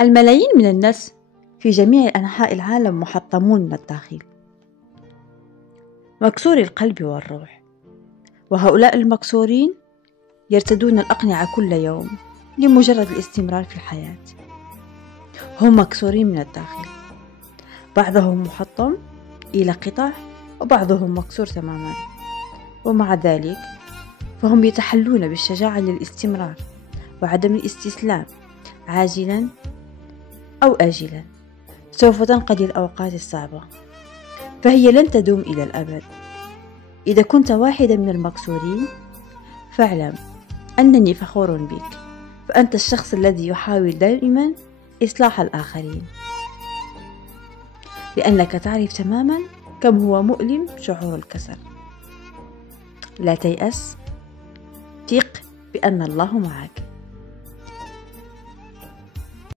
الملايين من الناس في جميع أنحاء العالم محطمون من الداخل، مكسور القلب والروح، وهؤلاء المكسورين يرتدون الأقنعة كل يوم لمجرد الاستمرار في الحياة. هم مكسورين من الداخل، بعضهم محطم إلى قطع وبعضهم مكسور تماما، ومع ذلك فهم يتحلون بالشجاعة للاستمرار وعدم الاستسلام. عاجلا أو آجلا سوف تنقضي الأوقات الصعبة، فهي لن تدوم إلى الأبد. إذا كنت واحدا من المكسورين فاعلم أنني فخور بك، فأنت الشخص الذي يحاول دائما إصلاح الآخرين، لأنك تعرف تماما كم هو مؤلم شعور الكسل. لا تيأس، ثق بأن الله معك.